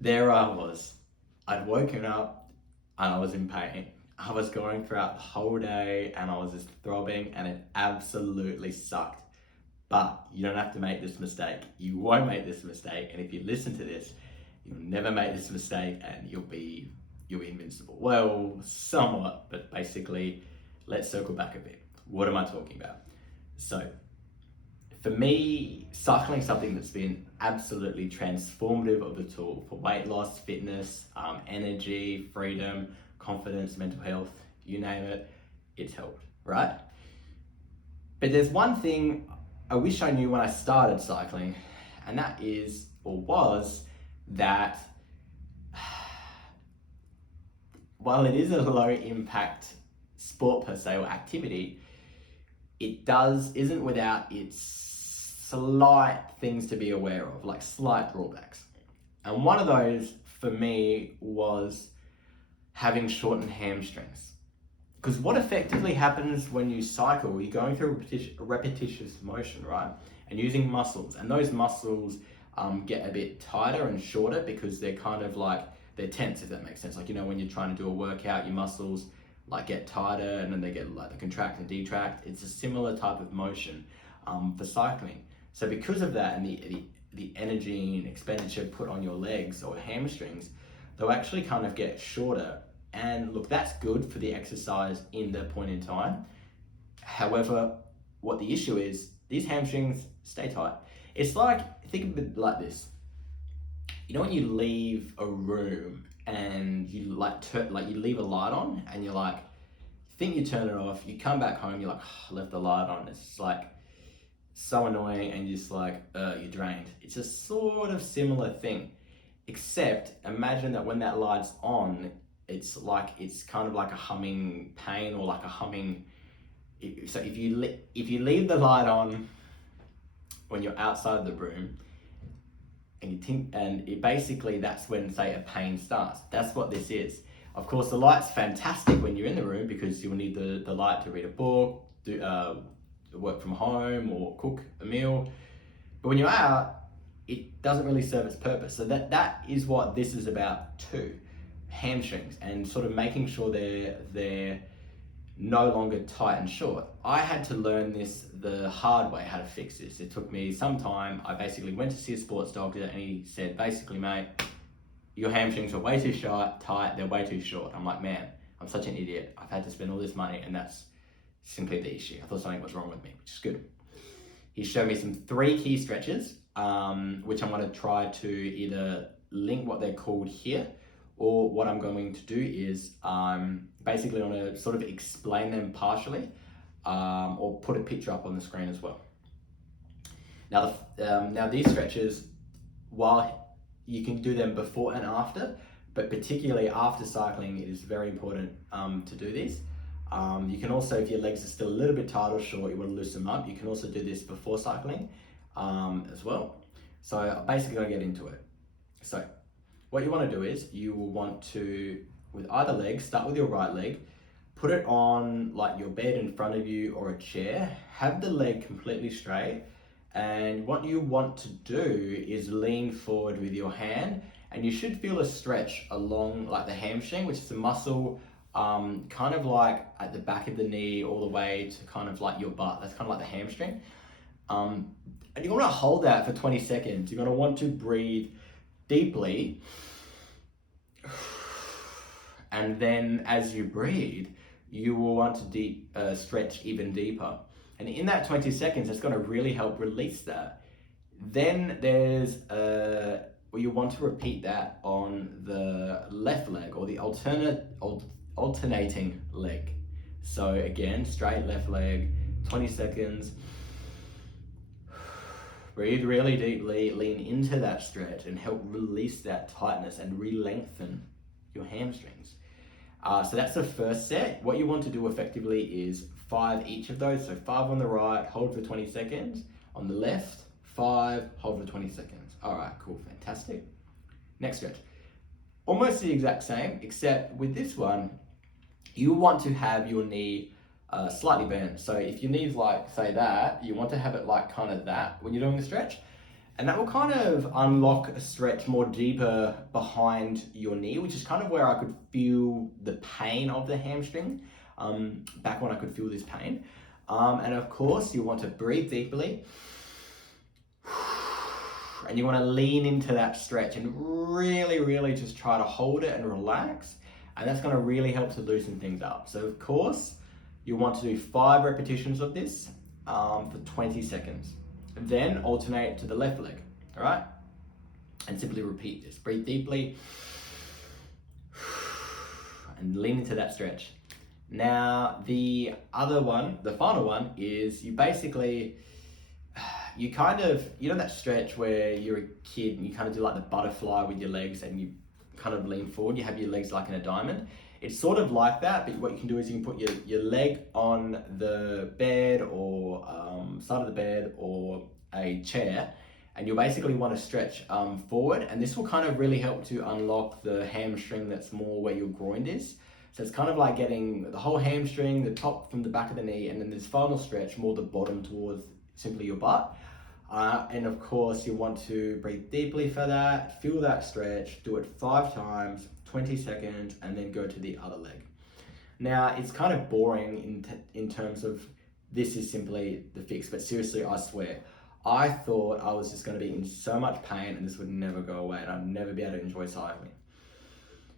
there I was. I'd woken up and I was in pain. I was going throughout the whole day and I was just throbbing and it absolutely sucked. But you don't have to make this mistake. You won't make this mistake. And if you listen to this, you'll never make this mistake and you'll be invincible. Well, somewhat, but basically, let's circle back a bit. What am I talking about? So, for me, cycling is something that's been absolutely transformative of the tool for weight loss, fitness, energy, freedom, confidence, mental health, you name it, it's helped, right? But there's one thing I wish I knew when I started cycling, and that is, or was, that while it is a low impact sport per se or activity, isn't without its slight things to be aware of, like slight drawbacks. And one of those for me was having shortened hamstrings. Because what effectively happens when you cycle, you're going through a repetitious motion, right? And using muscles, and those muscles get a bit tighter and shorter because they're kind of like, they're tense, if that makes sense. Like, you know, when you're trying to do a workout, your muscles like get tighter and then they get like, they contract and detract. It's a similar type of motion for cycling. So because of that and the energy and expenditure put on your legs or hamstrings, they'll actually kind of get shorter. And look, that's good for the exercise in the point in time. However, what the issue is, these hamstrings stay tight. It's like, think of it like this. You know when you leave a room and you you leave a light on and you're like, think you turn it off, you come back home, you're like, oh, I left the light on. It's just like so annoying and you're just like, you're drained. It's a sort of similar thing, except imagine that when that light's on, it's kind of like a humming pain or like a humming. So if you leave the light on when you're outside the room, and it basically, that's when, say, a pain starts. That's what this is. Of course, the light's fantastic when you're in the room because you'll need the light to read a book, do work from home or cook a meal. But when you're out, it doesn't really serve its purpose. So that is what this is about too. Hamstrings and sort of making sure they're no longer tight and short. I had to learn this the hard way, how to fix this. It took me some time. I basically went to see a sports doctor and he said, basically, mate, your hamstrings are way too tight, they're way too short. I'm like, man, I'm such an idiot. I've had to spend all this money and that's simply the issue. I thought something was wrong with me, which is good. He showed me some 3 key stretches, which I'm gonna try to either link what they're called here, or what I'm going to do is basically I'm going to sort of explain them partially or put a picture up on the screen as well. Now these stretches, while you can do them before and after, but particularly after cycling, it is very important to do these. You can also, if your legs are still a little bit tight or short, you want to loosen them up, you can also do this before cycling as well. So I'm basically going to get into it. So what you want to do is you will want to, with either leg, start with your right leg, put it on like your bed in front of you or a chair, have the leg completely straight, and what you want to do is lean forward with your hand, and you should feel a stretch along like the hamstring, which is a muscle kind of like at the back of the knee all the way to kind of like your butt. That's kind of like the hamstring. And you want to hold that for 20 seconds. You're going to want to breathe deeply, and then as you breathe, you will want to stretch even deeper. And in that 20 seconds, it's going to really help release that. Then there's you want to repeat that on the left leg or the alternating leg. So again, straight left leg, 20 seconds. Breathe really deeply, lean into that stretch and help release that tightness and re-lengthen your hamstrings. So that's the first set. What you want to do effectively is 5 each of those. So 5 on the right, hold for 20 seconds. On the left, 5, hold for 20 seconds. All right, cool, fantastic. Next stretch. Almost the exact same, except with this one, you want to have your knee slightly bent. So if your knee's like, say that, you want to have it like kind of that when you're doing the stretch. And that will kind of unlock a stretch more deeper behind your knee, which is kind of where I could feel the pain of the hamstring, back when I could feel this pain. And of course, you want to breathe deeply. And you want to lean into that stretch and really, really just try to hold it and relax. And that's going to really help to loosen things up. So of course, you want to do 5 repetitions of this for 20 seconds. Then alternate to the left leg, all right? And simply repeat this. Breathe deeply and lean into that stretch. Now, the other one, the final one, is you basically, you kind of, you know that stretch where you're a kid and you kind of do like the butterfly with your legs and you kind of lean forward, you have your legs like in a diamond. It's sort of like that, but what you can do is you can put your leg on the bed or side of the bed or a chair, and you'll basically want to stretch forward, and this will kind of really help to unlock the hamstring that's more where your groin is. So it's kind of like getting the whole hamstring, the top from the back of the knee, and then this final stretch more the bottom towards simply your butt. And of course you want to breathe deeply for that, feel that stretch, do it 5 times, 20 seconds, and then go to the other leg. Now it's kind of boring in terms of this is simply the fix, but seriously, I swear, I thought I was just going to be in so much pain and this would never go away and I'd never be able to enjoy cycling.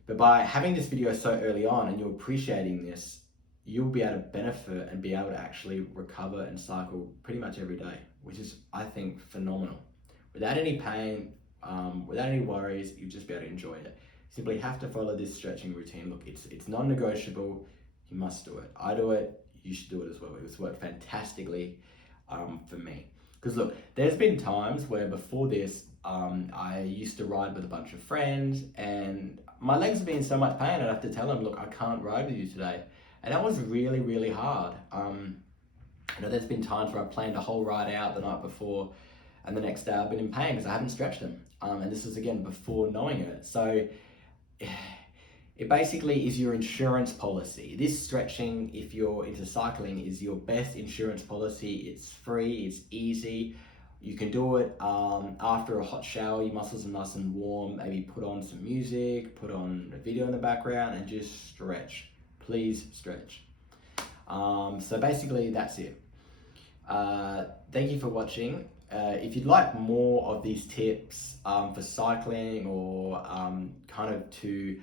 But by having this video so early on and you're appreciating this, you'll be able to benefit and be able to actually recover and cycle pretty much every day, which is, I think, phenomenal. Without any pain, without any worries, you'll just be able to enjoy it. Simply have to follow this stretching routine. Look, it's non-negotiable. You must do it. I do it. You should do it as well. It's worked fantastically for me. Because look, there's been times where before this, I used to ride with a bunch of friends and my legs would be in so much pain, I'd have to tell them, look, I can't ride with you today. And that was really, really hard. You know, there's been times where I planned a whole ride out the night before and the next day I've been in pain because I haven't stretched them. And this is again before knowing it. So it basically is your insurance policy. This stretching, if you're into cycling, is your best insurance policy. It's free, it's easy. You can do it after a hot shower, your muscles are nice and warm, maybe put on some music, put on a video in the background and just stretch. Please stretch. So basically that's it. Thank you for watching. If you'd like more of these tips for cycling or kind of to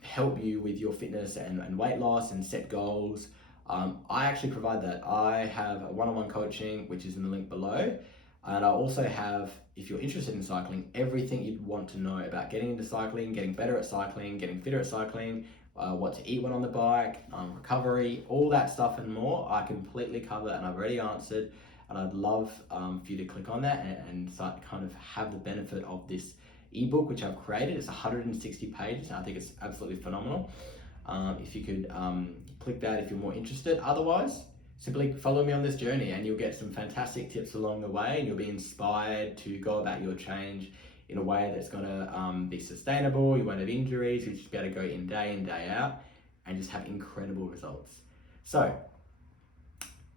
help you with your fitness and weight loss and set goals, I actually provide that. I have a one-on-one coaching, which is in the link below. And I also have, if you're interested in cycling, everything you'd want to know about getting into cycling, getting better at cycling, getting fitter at cycling, what to eat when on the bike, recovery, all that stuff and more, I completely cover and I've already answered. And I'd love for you to click on that and start kind of have the benefit of this ebook, which I've created. It's 160 pages and I think it's absolutely phenomenal. If you could click that if you're more interested. Otherwise, simply follow me on this journey and you'll get some fantastic tips along the way and you'll be inspired to go about your change in a way that's going to be sustainable. You won't have injuries. You'll just be able to go in, day out, and just have incredible results. So,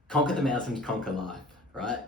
conquer the mountains, conquer life, right?